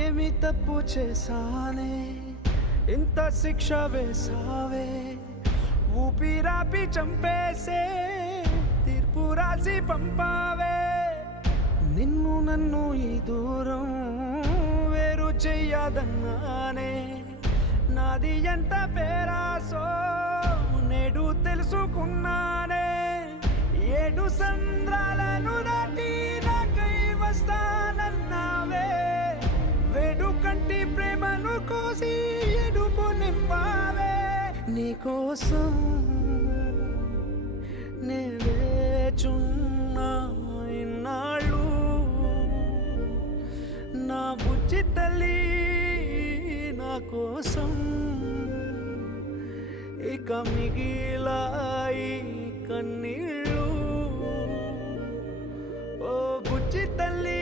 ఏమి తప్పు చేశానే ఇంత శిక్ష వేసావే ఊపిరాపి చంపేసే తీర్పు రాసి పంపావే నిన్ను నన్ను ఈ దూరం వేరు చెయ్యదన్నానే నాది ఎంత పేరాసో నేడు తెలుసుకున్నానే 7 సంద్రాలను దాటి నాకై వస్తానన్నావే వేడు కంటి ప్రేమను కోసి ఎడుపు నింపావే నీకోసం నే వేచున్నా ఇన్నాళ్ళు నా బుజ్జి తల్లి నా కోసం ఇక మిగిలాయి కన్నీళ్ళు ఓ బుజ్జి తల్లి